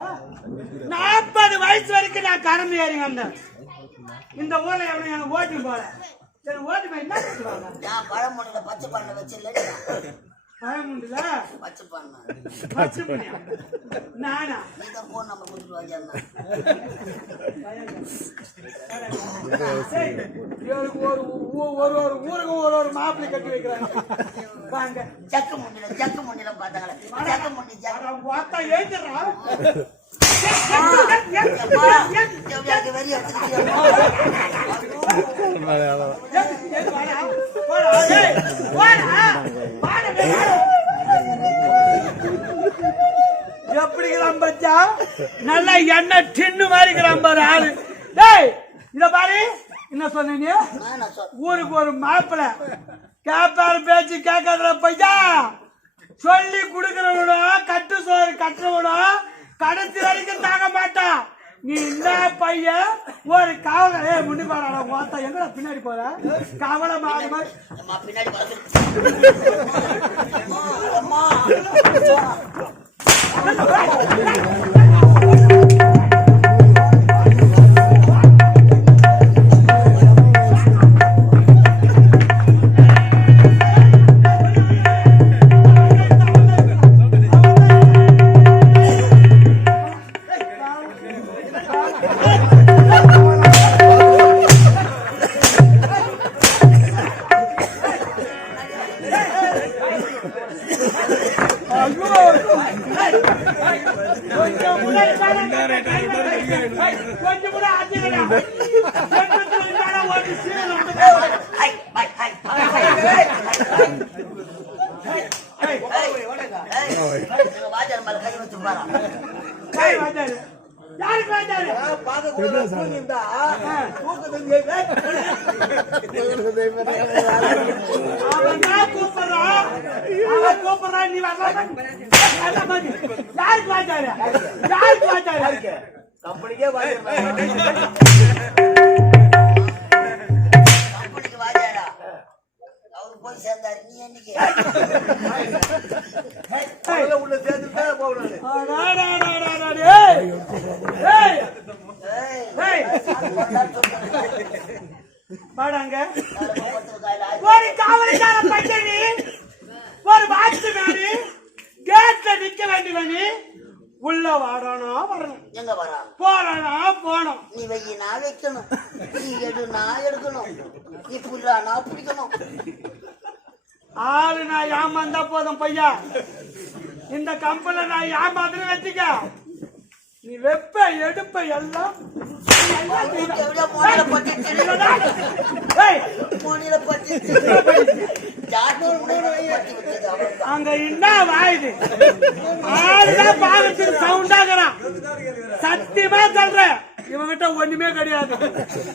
40 வயசு வரைக்கும் நான் கரம்பு ஏறி வந்தேன். இந்த ஊர்ல எவனும் எனக்கு ஓட்டி போல. சரி ஓட்டி போய் என்ன சொல்லுவாங்க? நான் பழமுண்டில பச்சை பண்ண வச்சில்ல. பழமுண்டில பச்சை பண்ண. பச்சை பண்ணியா? நானா? நீங்க போன் நம்பர் கொடுத்து வாங்கியாங்க. ஒரு ஊருக்கு ஒரு மாப்பிள்ளை கட்டி வைக்கிறாங்க. வாங்க. ஜக்கு முண்டில பாத்தாங்களே. ஜக்கு முண்டி ஜக்கு. வாத்தா ஏஞ்சிரா. எப்படி பச்சா நல்லா எண்ணெய் டின்னு மாதிரி பாரு ஆளு. டேய் இத பாரு என்ன சொன்னீங்க? ஊருக்கு ஒரு மாப்பிள்ள கேப்பாரு பேச்சு கேட்காத பையா சொல்லி குடுக்கிறவனும் கட்டு சோறு கட்டுறவனும் கடைசி வரைக்கும் தாங்க மாட்டான். நீ இந்த பையன் ஒரு காவலை முன்னி பாடா ஓத்தா எங்கடா பின்னாடி போற காவலை மாறுமா பின்னாடி கம்பெனிக்கே வாஜாடா அவரு போய் சேர்ந்தாரு. நீ என்னைக்கு உள்ள சேர்த்துட்டா போகணும். பாடாங்க ஒரு காவலிக்கார பையனி ஒரு வாட்சி மேனி கேட்ல நிக்க வேண்டியவனி உள்ள வாடணும் வரணும். எங்க வரா போறனா போனோம். நீ வையினா வைக்கணும். நீ எடுனா எடுக்கணும். நீ புல்லானா பிடிக்கணும். ஆளு நான் ஏமாந்தா போதும் பையா. இந்த கம்பெனில நான் ஏமாந்துன்னு வச்சுக்க நீ வெப்ப எடுப்ப எல்லாம் அங்க என்ன வாயுது ஆளுதான் பாவத்துக்கு சவுண்டாகிறான். சத்தியமா சொல்றேன் இவங்கிட்ட ஒண்ணுமே கிடையாது.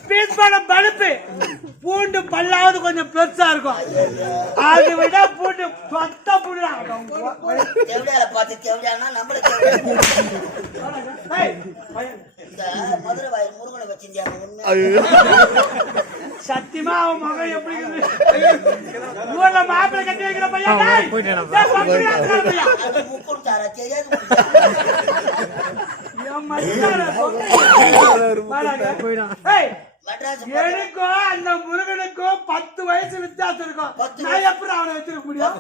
பீஸ் படம் பழுப்பு பூண்டு பல்லாவது கொஞ்சம் பெருசா இருக்கும். அதை விட பூண்டு சொத்த பூண்டு சத்தியமா அவன் மகன் எப்படி ஊர்ல மாப்பிள்ளை கட்டி வைக்கிற பையன் எனக்கும் அந்த முருகனுக்கும் 10 வயசு வித்தியாசம் இருக்கும். நான் எப்படி அவனை வச்சிருக்க முடியும்?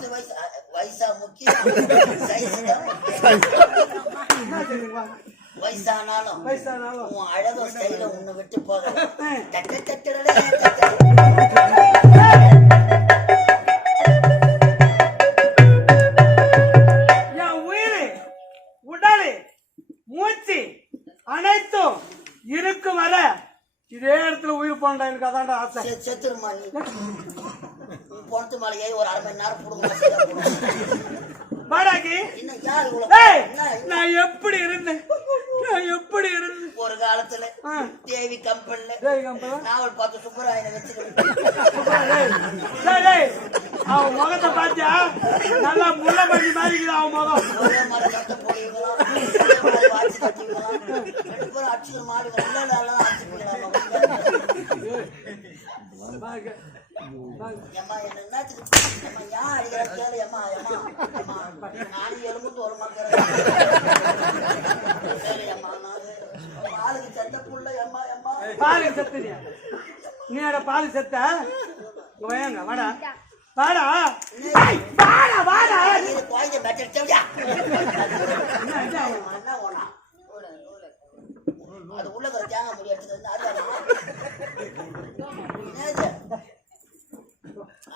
வயசானாலும் உன் அழகோ ஸ்டைல உன்னை விட்டு போக என் உயிர் உடல் மூச்சு அனைத்தும் இருக்கும் வர இதே இடத்துல உயிர் போண்டா எனக்கு அதான்டா ஆசை. செத்துருமா நீ பொணத்து மாளிகை ஒரு 1/2 மணி நேரம் போடுங்க. பாடாக்கி நான் எப்படி இருந்தேன் ஒரு காலத்துல தேவி கம்பெனில நாவல் பார்த்து சுப்பராயனை வச்சுருவேன். அவன் முகத்தை பாத்தியா நல்லா முள்ள பண்ணி மாதிரி அவன் முகம் ஒரே மாதிரி கட்ட போடுவீங்களா வாட்சி கட்டுவீங்களா 2 பேரும் அடிச்சுக்கிற மாடு வெள்ளாலாம் அடிச்சுக்கலாம். ஏமா என்ன யார் அடிக்கிற கேளு. ஏமா நானும் எலும்புட்டு ஒரு மக்கள் பாலு செத்து நீ பாலு செத்த வாங்க வாடா வாடா வாடா வாடா குழந்தை பெற்ற அது உள்ள தேங்க முடிய எடுத்துட்டு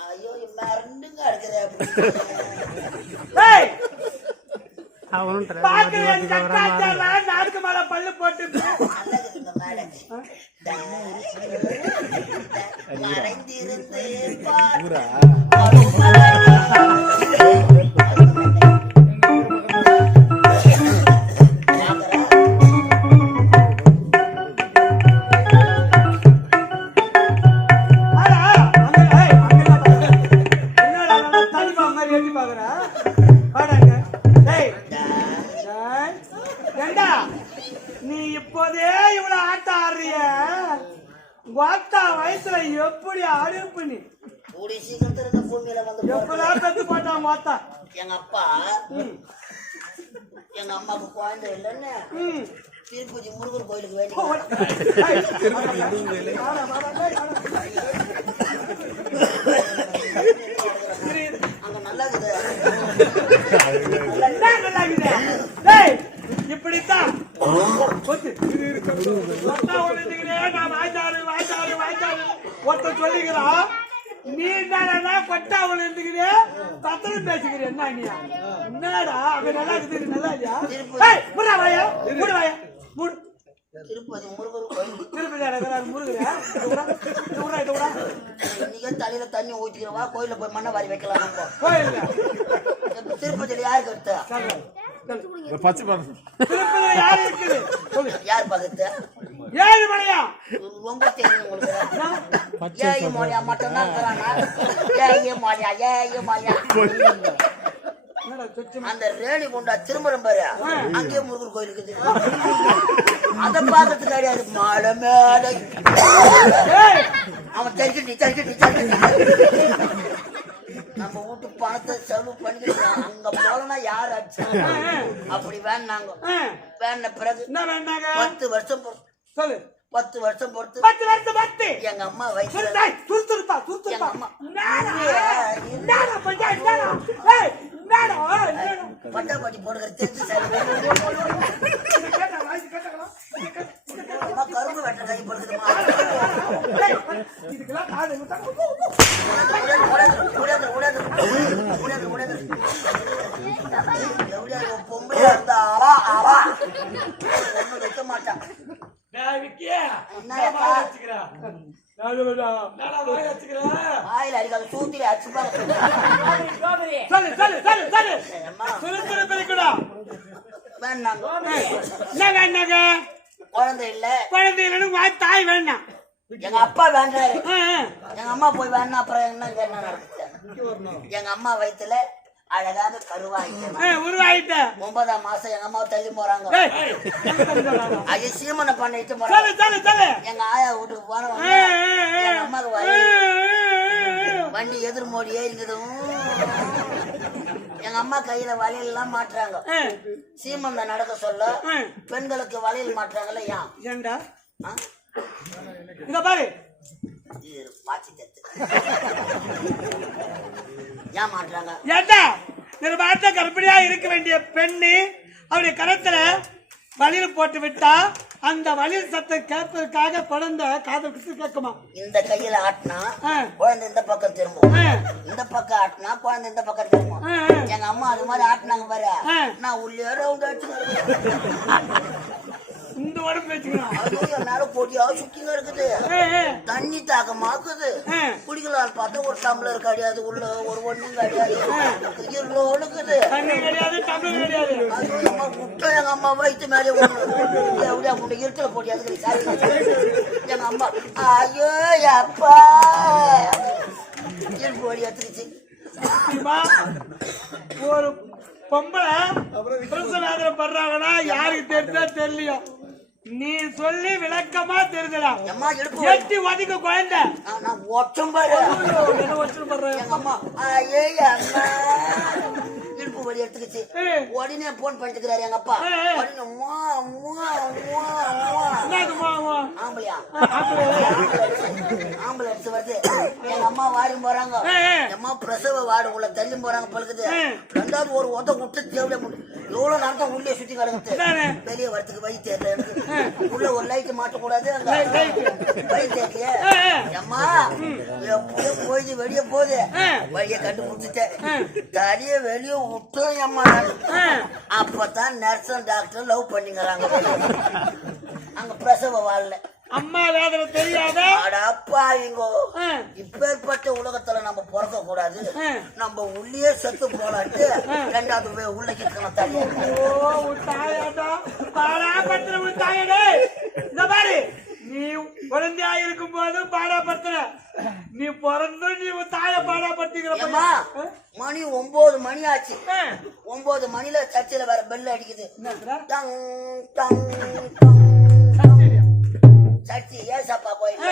ஐயோ மருந்துங்க இருக்கிற நாடுக்கு மேல பல்லு போட்டு மறைந்திருந்து நீ இப்போதே இவ்வளவு ஆட்டம் ஆடுறிய வாத்தா வயசுல எப்படி அறுப்பு நீ கூடி சீக்கிரத்துல பூமியில வந்து எப்படா பெத்து போட்டான் வாத்தா எங்க அப்பா எங்க அம்மாவுக்கு குழந்தை இல்லைன்னு திருப்பதி முருகர் கோயிலுக்கு வேண்டி அங்க நல்லா இப்படித்தான் ஒருத்த சொல்லிக்கிறான் நீ என்னடா கொட்டா விழுந்துக்கிறே தத்தனம் பேசுகிறேன் என்ன நீ என்னடா அங்க நல்லா இருக்குது நல்லா இல்லையா முடா வாயா மூடு வாயா மூடு திருப்பதி முருகர் கோயில் திருப்பதி முருகர் இன்னைக்கு தலையில தண்ணி ஊற்றிக்கிறவா கோயில போய் மண்ணை வாரி வைக்கலாம் கோயில் திருப்பதியில யாருக்கு எடுத்தா திருப்பதியில யாரு இருக்குது யார் பக்கத்து ஏழு மலையா ரொம்ப தெரியும் உங்களுக்கு ஏழு மலையா மட்டும்தான் இருக்கிறானா ஏழு மலையா ஏழு மலையா அந்த ரேணி கொண்டா திரும்பரம் பாரு அங்கேயே முருகர் கோயில் இருக்குது அதை பார்க்கறதுக்கு கிடையாது மாலை மேடை அவன் தரிக்கிட்டு நம்ம வீட்டு பணத்தை செலவு பண்ணிக்கலாம் அங்க போலனா யார் அடிச்சா அப்படி வேணாங்க வேண பிறகு 10 வருஷம் சொல்லு 10 வருஷம் பொறுத்து 10 வருஷம் எங்க அம்மா வயசுல எங்க அம்மா பட்டாப்பாட்டி போடுகிற தெரிஞ்சு கரும்பு வெட்ட கை போடுறதுமா பொம்பளையா இருந்தா ஒண்ணு வைக்க மாட்டான் வாயில அடிக்காத சூத்திரி அடிச்சுப்பாங்க குழந்தை இல்ல தாய் வேண்டாம் எங்க அப்பா வேண்டாரு எங்க அம்மா போய் வேணா அப்புறம் என்ன நடந்துச்சு எங்க அம்மா வயித்துல அழகாக உருவாயிட்ட 9ஆம் மாசம் எங்க அம்மாவை தள்ளி போறாங்க அது சீமனை பண்ணிட்டு போறாங்க எங்க ஆயா வீட்டுக்கு போனவங்க எங்க அம்மாவுக்கு வண்டி எதிர் மோடி ஏறிங்கதும் எங்க அம்மா கையில வளையல் எல்லாம் மாட்டுறாங்க சீமந்த நடக்க சொல்ல பெண்களுக்கு வளையல் மாட்டுறாங்கல்ல ஏன்டா இத பாரு பாச்சி தத்து ஏன் மாட்டுறாங்க ஏண்டா நிர்வாகத்தை கர்ப்பிணியா இருக்க வேண்டிய பெண்ணு அவருடைய கரத்துல வலியில் போட்டு விட்டா அந்த வலியில் சத்தை கேட்பதற்காக பிறந்த காதல் கேட்குமா இந்த கையில ஆட்டினா குழந்தை இந்த பக்கம் திரும்பும் இந்த பக்கம் ஆட்டினா குழந்தை இந்த பக்கம் திரும்பும் எங்க அம்மா அது மாதிரி ஆட்டினாங்க பாரு நான் உள்ளே ரவுண்ட் அடிச்சு இந்த உடம்பு வச்சுக்கலாம் மேல போட்டியா சுக்கிங்க இருக்குது தண்ணி தாகமாக்குது குடிக்கலாம் பார்த்தா ஒரு டம்ளர் கிடையாது உள்ள ஒரு ஒண்ணும் கிடையாது இருக்குது முட்டை எங்க அம்மா வயிற்று மேலே ஒண்ணு இருட்டுல போட்டியாது எங்க அம்மா ஐயோ அப்பா போடி எடுத்துக்கிச்சு ஒரு பொம்பளை படுறாங்கன்னா யாருக்கு தெரிஞ்சா தெரியலையோ நீ சொல்லி விளக்கமா தெரிஞ்சடா எட்டி ஒதுக்க குழந்தை இடுப்பு வலி எடுத்துக்கிச்சு உடனே போன் பண்ணிட்டு எங்க அப்பா ஆம்பளையா ஆம்புலன்ஸ் வருது எங்க அம்மா வாரி போறாங்க அம்மா பிரசவ வார்டு உள்ள தள்ளி போறாங்க பழுக்குது ரெண்டாவது ஒரு உத விட்டு தேவையா எவ்வளவு நேரம் உள்ளே சுத்தி கிடக்குது வெளியே வரத்துக்கு வழி தெரியல எனக்கு உள்ள ஒரு லைட் மாட்டக்கூடாது வழி தெரியலையே அம்மா போய் வெளியே போகுது வழியை கண்டுபிடிச்சிட்டேன் தடிய வெளியே விட்டோம் அம்மா அப்பதான் நர்ஸும் டாக்டரும் லவ் பண்ணிக்கிறாங்க அங்க பிரசவ வாழல அம்மா வேதனை தெரியாத அப்பா இங்கோ இப்பேற்பட்ட உலகத்துல நம்ம பிறக்க கூடாது நம்ம உள்ளே செத்து போலாட்டு ரெண்டாவது போய் உள்ள கிட்டணும் தள்ளி நீ குழந்தையா இருக்கும் போது பாடாப்படுத்துற நீ பிறந்து நீ தாய பாடாப்படுத்திக்கிற மணி 9 மணி ஆச்சு 9 மணில சர்ச்சில வேற பெல் அடிக்குது டங் டங் சர்ச்சி ஏசாப்பா கோயில்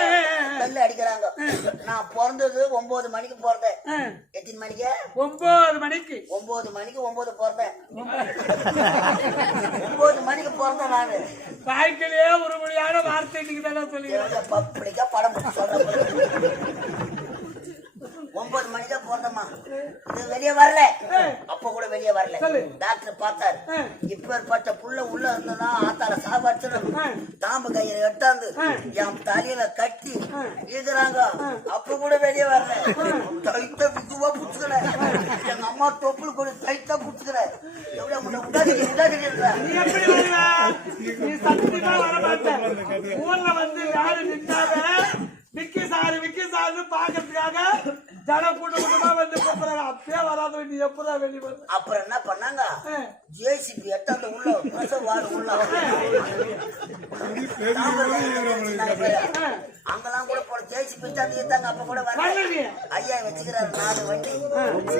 பெல் அடிக்கிறாங்க நான் பிறந்தது 9 மணிக்கு பிறந்தேன் எத்தனை மணிக்கு 9 மணிக்கு 9 மணிக்கு 9 பிறந்தேன் 9 மணிக்கு பிறந்தேன் நானு வாழ்க்கையிலே ஒரு மொழியான வார்த்தை இன்னைக்கு தானே சொல்லி பப்ளிக்கா படம் பிடிச்சி சொல்றேன் 9 மணிக்கு பிறந்தம்மா வெளியே வரல அப்ப கூட வெளியே வரல டாக்டர் பார்த்தாரு இப்பேற்பட்ட புள்ள உள்ள இருந்ததா ஆத்தால சாப்பாடு தாம்பு கையில எட்டாந்து என் தலையில கட்டி ஈகுறாங்க அப்ப கூட வெளியே வரல தைத்த விசுவா புடிச்சுக்கல எங்க அம்மா தொப்புல கூட தைத்தா புடிச்சுக்கிற எவ்வளவு நீ சத்தியமா வர மாட்டேன் ஊர்ல வந்து யாரு நின்றாங்க விக்கி சாரு பாக்கிறதுக்காக ஜன கூட்டமா வந்து கூப்பிடுறாங்க அப்பயே வராது நீ எப்பதான் வெளியே வர அப்புறம் என்ன பண்ணாங்க ஜேசிபி எட்டாந்து உள்ள பிரசவ வார்டு உள்ள அங்கெல்லாம் கூட போட ஜேசிபி எட்டாந்து இருந்தாங்க அப்ப கூட வர ஐயா வச்சுக்கிறாரு 4 வண்டி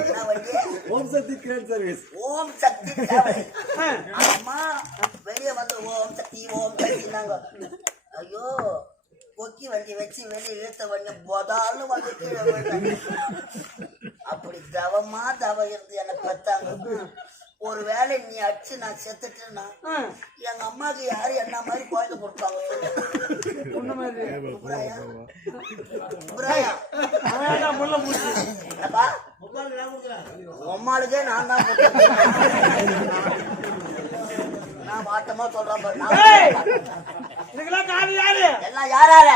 என்ன வண்டி ஓம் சக்தி கிரேட் சர்வீஸ் ஓம் சக்தி அம்மா வெளியே வந்து ஓம் சக்தினாங்க ஐயோ கொக்கி வண்டி வச்சு வெளியே இழுத்த வண்டி போதாலும் வந்து கீழே அப்படி தவமா இருந்து எனக்கு பெத்தாங்க ஒரு வேலை நீ அடிச்சு நான் செத்துட்டேன்னா எங்க அம்மாக்கு யாரு என்ன மாதிரி குழந்தை கொடுப்பாங்க உம்மாளுக்கே நான் தான் நான் வாட்டமா சொல்றேன் எல்லாம் யாரால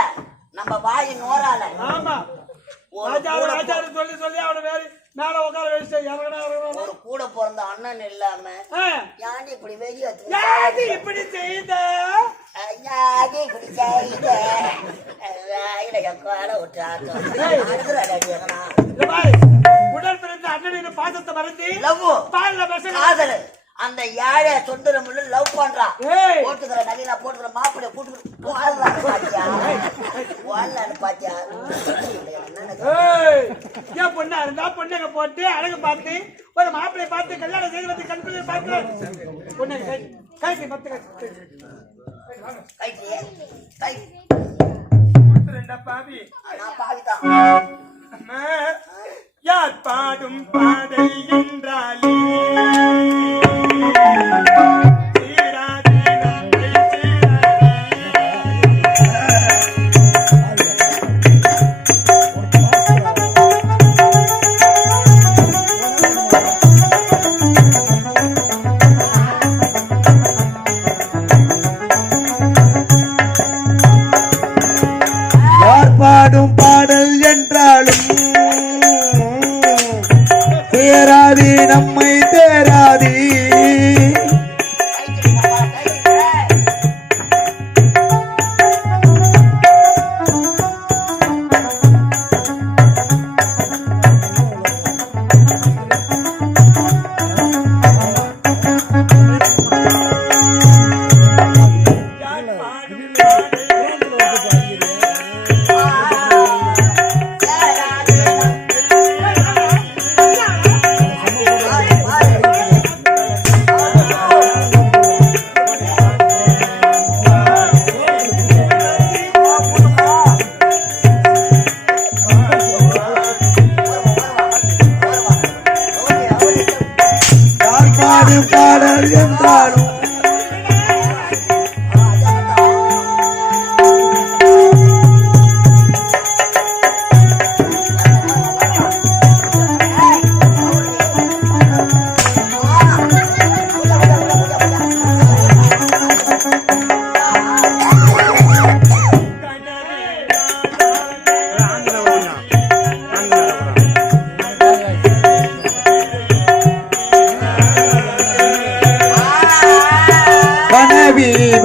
நம்ம வாய் நோரால சொல்லி சொல்லி அவனை வேறு மேல உட்கார வச்சு ஒரு கூட பிறந்த அண்ணன் இல்லாம யாண்டி இப்படி வெளியே இப்படி செய்த இப்படி செய்த உடல் பிறந்த அண்ணனின் பாசத்தை மறந்து காதல் அந்த ஏழை சொந்தரம் லவ் பண்றா போட்டுக்கிற நகையில போட்டுக்கிற மாப்பிள்ளை கூட்டுக்கிற பாத்தியா ஏன் பொண்ணா இருந்தா பொண்ணுங்க போட்டு அழகு பார்த்து ஒரு மாப்பிள்ளை பார்த்து கல்யாணம் செய்து வந்து கல்பனை பார்த்து பொண்ணுங்க கை பத்து கை பாவி நான் பாவிதான் யார் பாடும் பாடை என்றாலே பாடும் பாடல் என்றாலும் தேராதி நம்மை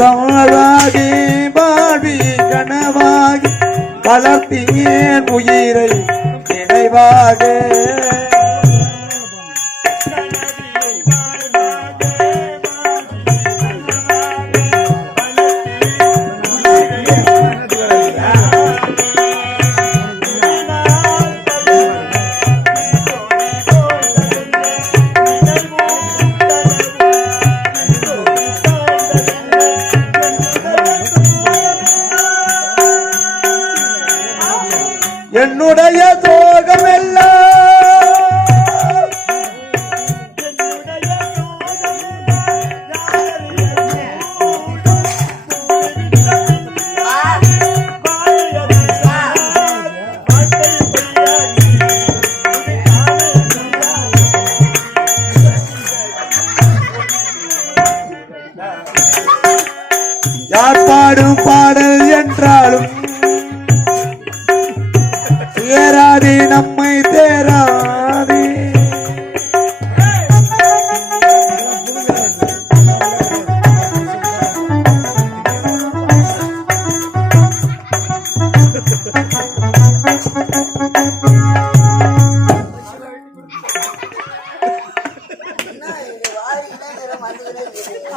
வாழாகி வாழ்வி கனவாகி வளர்த்தேன் உயிரை நினைவாக என்னுடைய சோகமெல்லாம் யார் பாடும் பாடல் என்றாலும் தேராதே நம்மை தேராதே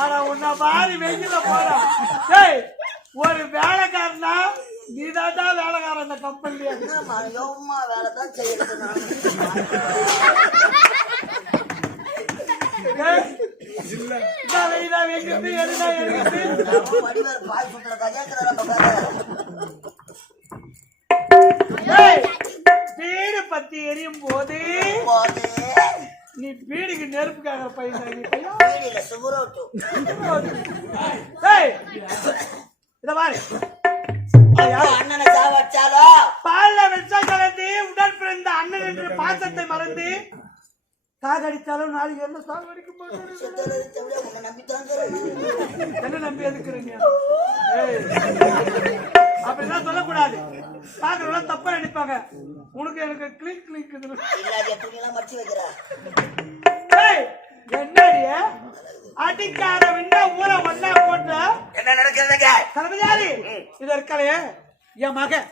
ஆனா உன்னை மாறி வெயில போறான். டேய், ஒரு வேலைக்காரனா நீதாண்டா வேலைக்காரன் இந்த கம்பெனில. வேலை தான் செய்யறது வீடு பத்தி எரியும் போது நீ வீடுக்கு நெருப்புக்காக பையன் இத பாரு, அண்ணனை சாவச்சாலும் பால்ல விஷம் கலந்து உடன் பிறந்த அண்ணன் என்று பாசத்தை மறந்து சாகடிச்சாலும் நாளைக்கு என்ன சாகடிக்க என்ன நம்பி எதுக்குறீங்க? அப்படிதான் சொல்லக்கூடாது. பாக்குறவங்க தப்பா நினைப்பாங்க. உனக்கு எனக்கு கிளிக் கிளிக் மடிச்சு வைக்கிற என்னடிய அடிக்கார விண்ணா ஊரை ஒன்னா போட்டு என்ன நடக்கிறதுங்க தளபதியாரி இது இருக்கலையே என் மகன்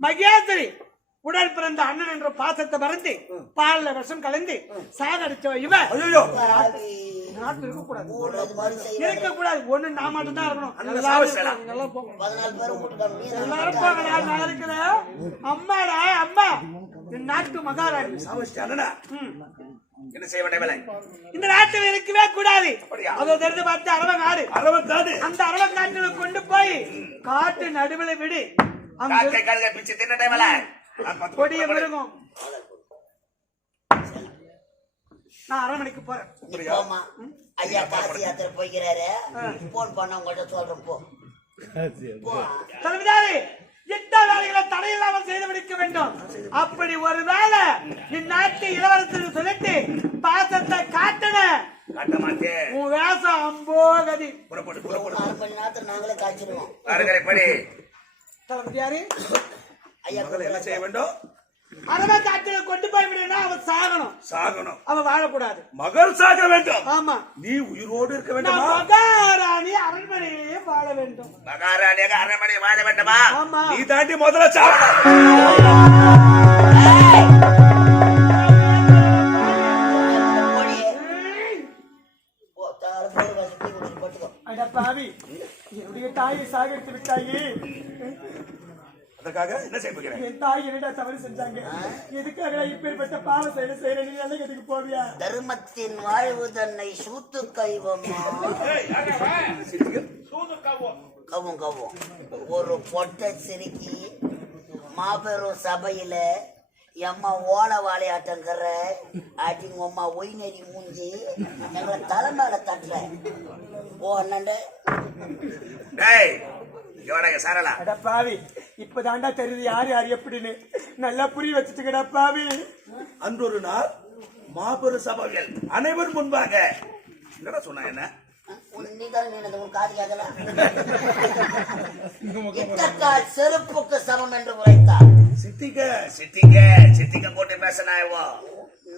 மகேந்திரி உடல் பிறந்த அண்ணன் என்ற பாசத்தை மறந்து பால்ல விஷம் கலந்து சாகடிச்ச இவன் நாட்டில் இருக்கக்கூடாது. ஒண்ணு நான் மட்டும் தான் இருக்கணும். எல்லாரும் போங்க. நான் இருக்கிறேன். அம்மாடா அம்மா, நாட்டு மகாராணி என்ன செய்ய வேண்டிய இந்த நாட்டில் இருக்கவே கூடாது. அதை தெரிந்து பார்த்து அரவங்காடு அந்த அரவங்காட்டுல கொண்டு போய் காட்டு நடுவில் விடு. கொடிய மிருகம். நான் அரண்மனைக்கு போறேன். ஐயா காசி யாத்திரை போய்கிறாரு. போன் பண்ண உங்கள்கிட்ட சொல்றேன். போ தலைவிதாரி, எந்த வேலைகளை தடையில்லாமல் செய்து முடிக்க வேண்டும். அப்படி ஒரு வேலை இந்நாட்டு இளவரசர் சொல்லிட்டு பாசத்தை காட்டன உன் வேசம் அம்போகதி. நாங்களே காய்ச்சிருவோம். தலைவிதாரி, ஐயா என்ன செய்ய வேண்டும்? அரவ காட்டில கொண்டு போய் விடுனா அவன் சாகணும். அவன் வாழக்கூடாது. மகள் சாக வேண்டும். ஆமா, நீ உயிரோடு இருக்க வேண்டும். மகாராணி அரண்மனையே வாழ வேண்டும். மகாராணியாக அரண்மனை வாழ வேண்டுமா? ஆமா, நீ தாண்டி முதல்ல சாகணும். பாவி, என்னுடைய தாயை சாகடித்து விட்டாயே. என்ன செய்ய என் தாய் என்னடா தவறு செஞ்சாங்க? எதுக்காக இப்பேற்பட்ட பாவ செயலை செய்யற? நீ நல்ல எதுக்கு போவியா? தர்மத்தின் வாழ்வு தன்னை சூத்து கைவமா கவும் ஒரு பொட்டை சிரிக்கி மாபெரும் சபையில எம்மா ஓல வாழையாட்டங்கிற அடிங்க அம்மா ஒய்நெறி மூஞ்சி எங்களை தலைமையில தட்டுற ஓ அண்ணன் சரலா. பாவி, இப்பதாண்டா தெரியுது யார் யார் எப்படின்னு. நல்லா புரிய வச்சுட்டுக்கடா பாவி. அன்றொரு நாள் மாபெரும் சபைகள் அனைவரும் முன்பாக என்னடா சொன்னா? என்ன செருப்புக்கு சமம் என்று உரைத்தார். சித்திக்க போட்டு பேசினாயவோ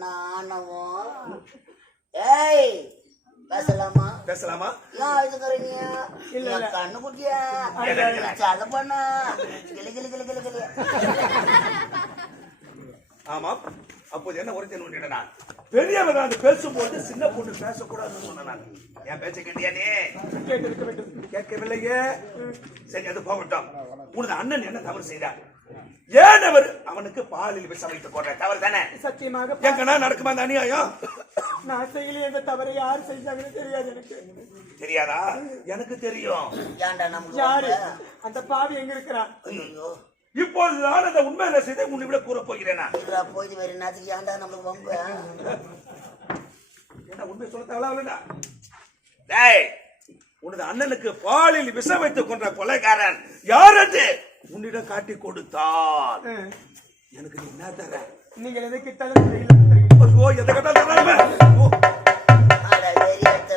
நானவோ. ஏய், பேசலாமா? பேசலாமா? ஏன் இதுக்குறீங்க? இல்ல கண்ணு குட்டியா அதை பண்ண கிளி கிளி கிளி கிளி கிளி. ஆமா, அப்போது என்ன ஒருத்தன் உண்டு, நான் பெரியவர் அது பேசும்போது சின்ன பொண்ணு பேசக்கூடாதுன்னு சொன்னேன் நான். என் பேச்ச கேட்டியா நீ? கேட்கவில்லையே. சரி, அது போகட்டும். உனது அண்ணன் என்ன தவறு செய்தார்? ஏன் அவர் அவனுக்கு பாலில் விஷம் வைத்துக் கொண்ட தவறு தானே? சத்தியமாக எங்கன்னா நடக்குமா அந்த அநியாயம்? நான் செய்யல, எந்த தவறை யாரு செஞ்சாங்கன்னு தெரியாது எனக்கு. தெரியாதா? எனக்கு தெரியும். ஏன்டா நமக்கு யாரு அந்த பாவி எங்க இருக்கிறான்? ஐயோ, இப்போது நான் அந்த உண்மையில செய்த உன்னை விட கூற போகிறேனா? போய் வேற நேரத்துக்கு ஏன்டா நம்மளுக்கு வம்பு? என்ன உண்மை சொல்ல தேவையில்லைடா. டேய், உனது அண்ணனுக்கு பாலில் விஷம் வைத்துக் கொண்ட கொலைகாரன் யார் என்று உன்னிடம் காட்டி கொடுத்தால் எனக்கு நீ என்ன தர? நீங்கள் எதை கிட்டாலும் எதை கட்டாலும் தராம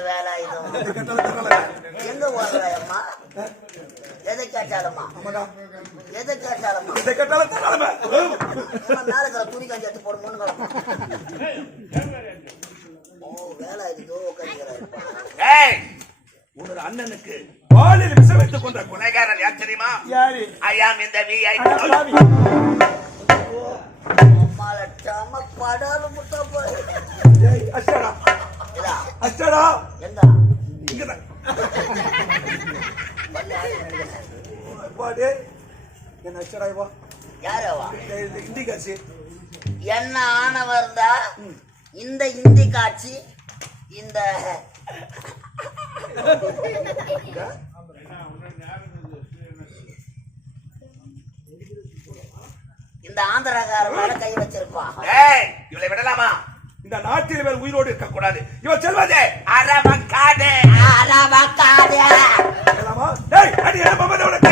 வேலை எங்க ஓடுறாயம்மா? எதை கேட்டாலுமா? எதை கேட்டாலுமா? எதை கட்டாலும் தராம நாளைக்கு துணி காஞ்சி எடுத்து போடுமோன்னு வேலை இதோ உட்காந்துக்கிறாரு. உன்னோட அண்ணனுக்கு பாலில் விஷம் வைத்துக் கொண்ட கொலைகாரன் யார் தெரியுமா? யாரு? ஐயாம் இந்த அம்மாலட்டாம படால முட்டா போய் அஷ்டடா அஷ்டடா எங்க இங்கதான் பாடு. என்ன அஷ்டடா வா? யாரவா? இந்தி காட்சி என்ன ஆனவ இருந்தா இந்த இந்தி காட்சி இந்த இந்த ஆந்திரகார மேல கை வச்சிருப்பான். இவளை விடலாமா? இந்த நாட்டில் இவர் உயிரோடு இருக்க கூடாது. இவன் செல்வதே அரவக்காதே அரவக்காதே. டேய், அடி என்ன மமத உனக்கு?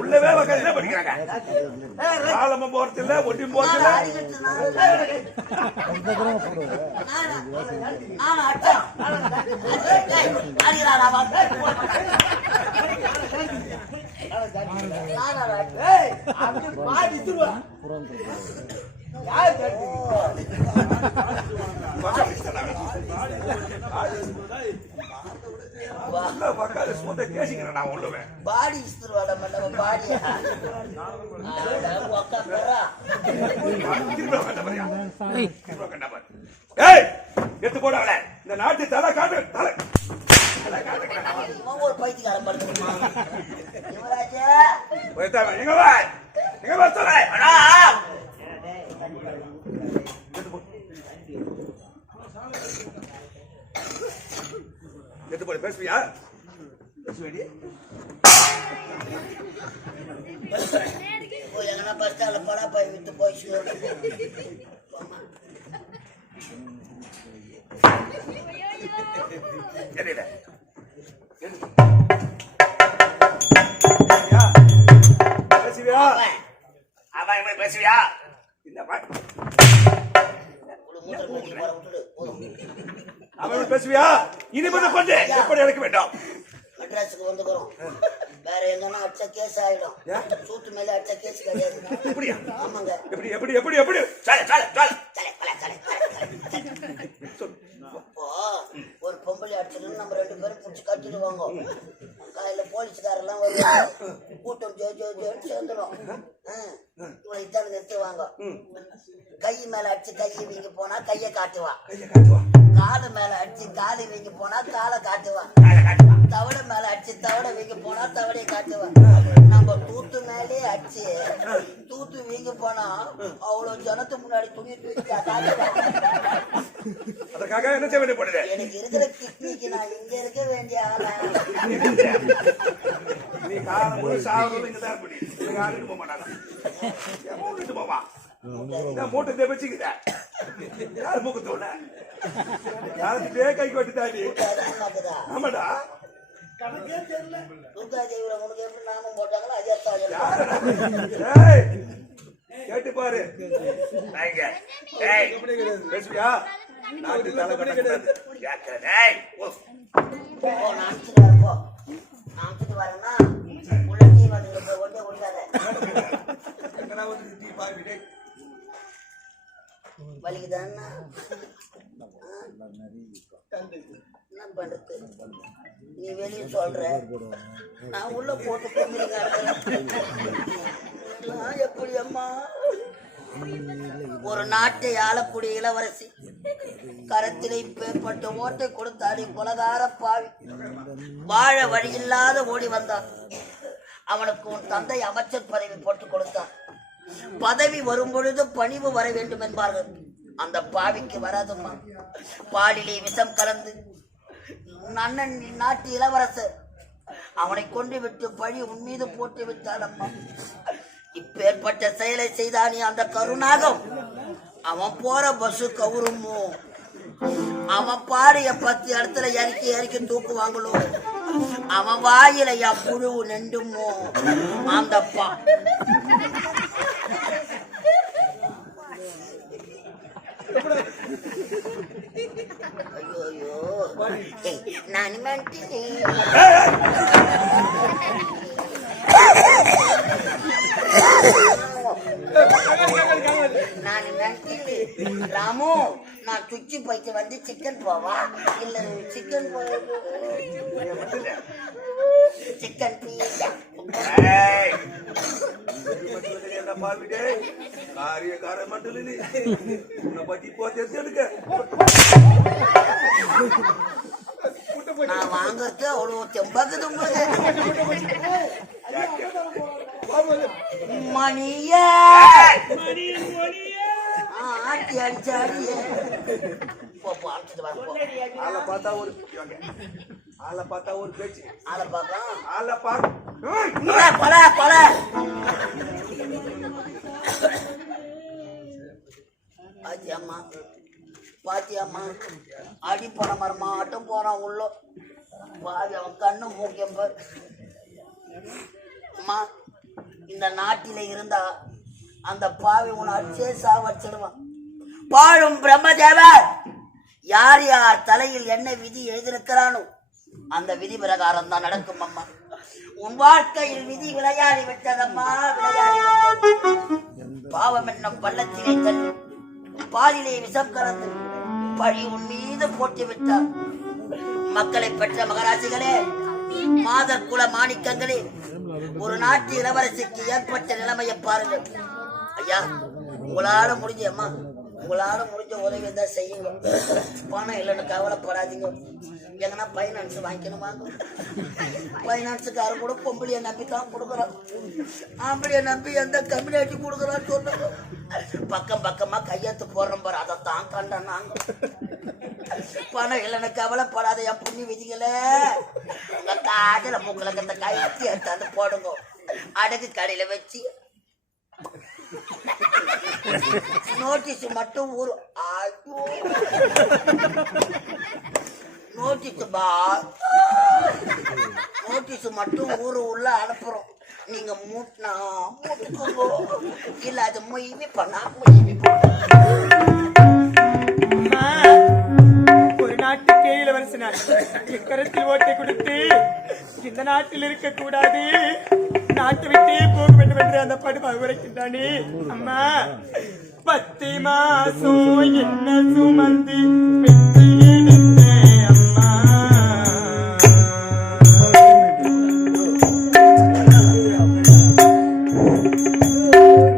உள்ளவே என்ன படிக்கிறாங்க? காலமும் போறதில்ல, ஒட்டியும் போறதில்ல. பாடி இஸ்திருவாட மாட்டோம் பாடியா எடுத்து போடல. இந்த நாட்டு தலை காட்டு தலை ஒரு பைத்தியக்காரன் படுத்துமா எடுத்து போட. பேசுவியா? பேசுவேடி? எங்கன்னா பஸ் ஸ்டாண்ட்ல படா போய் விட்டு போய் பேசுவியா? அவன் பேசுவியா? அவன் பேசுவியா? இனி முதல் கொண்டு எப்படி எடுக்க வேண்டாம். மெட்ராஸுக்கு வந்துக்கிறோம். வேற எங்கன்னா அடிச்ச கேஸ் ஆயிடும். சூட்டு மேல அடிச்ச கேஸ் கிடையாது. எப்படியா? ஆமாங்க. எப்படி எப்படி எப்படி எப்படி? அப்போ ஒரு பொம்பளை அடிச்சிருந்து நம்ம 2 பேரும் புடிச்சு கட்டிடுவாங்க. காலையில போலீஸ்காரெல்லாம் வருவாங்க. கூட்டம் சேர்ந்துடும். இவனை இத்தாங்க நிறுத்துவாங்க. கை மேல அடிச்சு கையை வீங்க போனா கையை காட்டுவா. காலு மேல அடிச்சு காலு வைக்க போனா காலை காட்டுவான், தவளை மேல அடிச்சு தவளை வைக்க போனா தவளையை காட்டுவான். நம்ம தூத்து மேலே அடிச்சு தூத்து வீங்க போனா அவ்வளவு ஜனத்து முன்னாடி துணி தூக்கி காட்டுவான். அதுக்காக என்ன செய்ய வேண்டிய எனக்கு இருக்கிற கிட்னிக்கு நான் இங்க இருக்க வேண்டிய ஆளா? நீ காலம் போய் சாவணும் இங்கதான் இருப்பி ஆடிட்டு போக மாட்டாங்க போவா மூட்டை தேய்ச்சிக்கிட்ட யாரு மூக்கத்தோட யாருக்கிட்டே கைக்கு வட்டித்தாடி. ஆமாடா துர்காதேவியில உனக்கு எப்படி நாமம் போட்டாங்களோ அதே கேட்டு பாரு பேசுவியா நாட்டு தலை நாமத்துட்டு வரேன்னா உள்ளே வந்து ஒன்றே கொடுக்காத வலிக்குதான்னா என்ன பண்றது? நீ வெளியே சொல்ற, நான் உள்ள போட்டு எப்படி அம்மா? ஒரு நாட்டை ஆளக்கூடிய இளவரசி கரத்திலே பேர்பட்ட ஓட்டை கொடுத்தாடி கொலகார பாவி வாழ வழி இல்லாத ஓடி வந்தான். அவனுக்கு உன் தந்தை அமைச்சர் பதவி போட்டுக் கொடுத்தான். பதவி வரும் பொழுது பணிவு வர வேண்டும் என்பார்கள். அந்த பாவிக்கு வராதும்மா. பாலிலே விஷம் கலந்து அண்ணன் நாட்டு இளவரசர் அவனை கொண்டு விட்டு பழி உன் மீது போட்டு விட்டான் அம்மா. இப்பேற்பட்ட செயலை செய்தானே அந்த கருணாகம். அவன் போற பஸ் கவுருமோ, அவன் பாடைய 10 இடத்துல இறக்கி இறக்கி தூக்குவாங்களோ, அவன் வாயில என் புழு நெண்டுமோ. அந்த ஐயோ நான் ராமு நான் சுச்சி போயிட்டு வந்து சிக்கன் போவா இல்ல சிக்கன் சிக்கன் பீஸா காரியக்கார மட்டும் உன்னை பத்தி போட்டு நான் வாங்கறது அவ்வளவு தெம்பாக்குது மணிய ஆட்டி அடிச்சாடிய ஆளை பார்த்தா ஒரு பேச்சு ஆளை பார்க்கலாம் ஆளை பார்க்க கொலை கொலை பாத்தியம்மா பாத்தியம்மா அடி போன மரமா ஆட்டம் போறான் உள்ள பாதி அவன் கண்ணு மூக்கியம்ப. அம்மா இந்த நாட்டில இருந்தா அந்த பாவி உன்னை அடிச்சே சாவடிச்சிடுவான். பாழும் பிரம்மதேவர் யார் யார் தலையில் என்ன விதி எழுதியிருக்கிறானோ அந்த விதி பிரகாரம் தான் நடக்கும் அம்மா. உன் வாழ்க்கையில் விதி விளையாடி விட்டதம்மா, விளையாடி விட்டது. பாவம் என்னும் பள்ளத்திலே தள்ளி பாலிலே விஷம் கலந்து பழி உன் மீது போட்டு விட்டார். மக்களை பெற்ற மகராசிகளே, மாதர் குல மாணிக்கங்களே, ஒரு நாட்டு இளவரசிக்கு ஏற்பட்ட நிலைமையை பாருங்கள். ஐயா உங்களால முடிஞ்ச அம்மா உங்களால முடிஞ்ச உதவி தான் செய்யுங்க. பணம் இல்லைன்னு கவலைப்படாதீங்க. எங்கன்னா பைனான்ஸ் வாங்கிக்கணுமாங்க. பைனான்ஸுக்கார கூட பொம்பளைய நம்பி தான் கொடுக்குறோம். ஆம்பளைய நம்பி எந்த கம்யூனிட்டி கொடுக்குறான்னு சொல்லுங்க. பக்கம் பக்கமா கையெழுத்து போடுறோம் பாரு, அதை தான் கண்டேன் நாங்க. பணம் இல்லைன்னு கவலைப்படாத என் புண்ணி விதிகளே. உங்க காதல மூக்கில் இந்த கையெழுத்து எடுத்தாந்து போடுங்க. அடகு கடையில வச்சு நோட்டீஸ் மட்டும் ஊரு நோட்டீஸ் மட்டும் ஊரு உள்ள அனுப்புறோம். நீங்க மூட்டினா மூட்டுக்கோ, இல்ல அது மொய்வி பண்ணா மொய்வி. ஒரு நாட்டுக்கே இளவரசனார் இக்கரத்தில் ஓட்டை கொடுத்து இந்த நாட்டில் இருக்க கூடாது, நாட்டு விட்டே போக வேண்டும் என்று அந்த படுவா உரைக்கின்றானே. அம்மா 10 மாசம் என்ன சுமந்து பெற்று எடுத்தேன் அம்மா.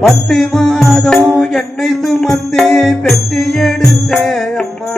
10 மாதம் என்னை சுமந்து பெற்று எடுத்தேன் அம்மா.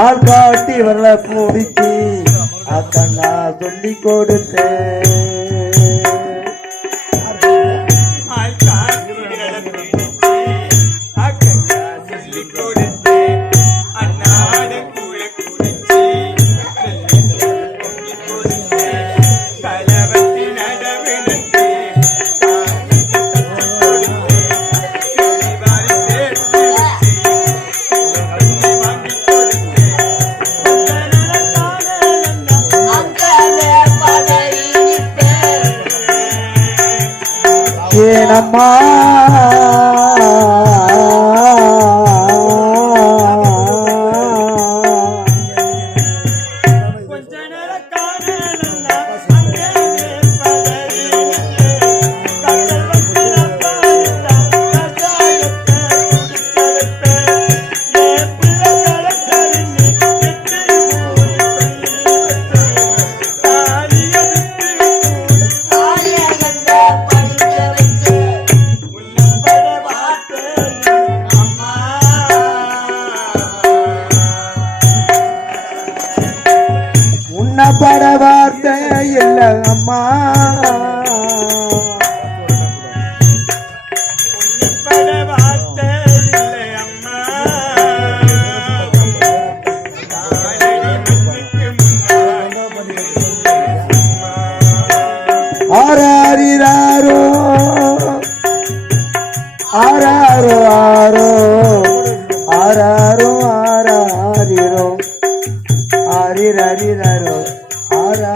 ஆள் காட்டி வரல முடிச்சு அக்கண்ணா சொல்லி கொடுத்தேன். ஆள் காட்டி விரல பிடிச்சு அக்கா சொல்லி கொடுத்து அண்ணாட கூழ குடிச்சு சொல்லி கொடுத்து கலவத்தி நடவினத்து ஏனம்மா கொஞ்ச நேரம் காணலன்னா அங்கே பதறிட்டு கட்டல் வந்து நம்பாருடா கசாயத்தை குடித்தெடுப்ப என் பிள்ளைகளை தருணி எட்டு ஊரு தாலிய விட்டு உன்னப்பட வார்த்தை அம்மா உன்னப்பட வார்த்தை இல்ல அம்மா உன்னப்பட வார்த்தை இல்லை அம்மா நாளடி மண்ணுக்கு முன்னாடி ஆராரிராரோ ஆராரோ ஆரோ ஆராரோ ஆராரிரோ ஆரிரரிரோ ஆரா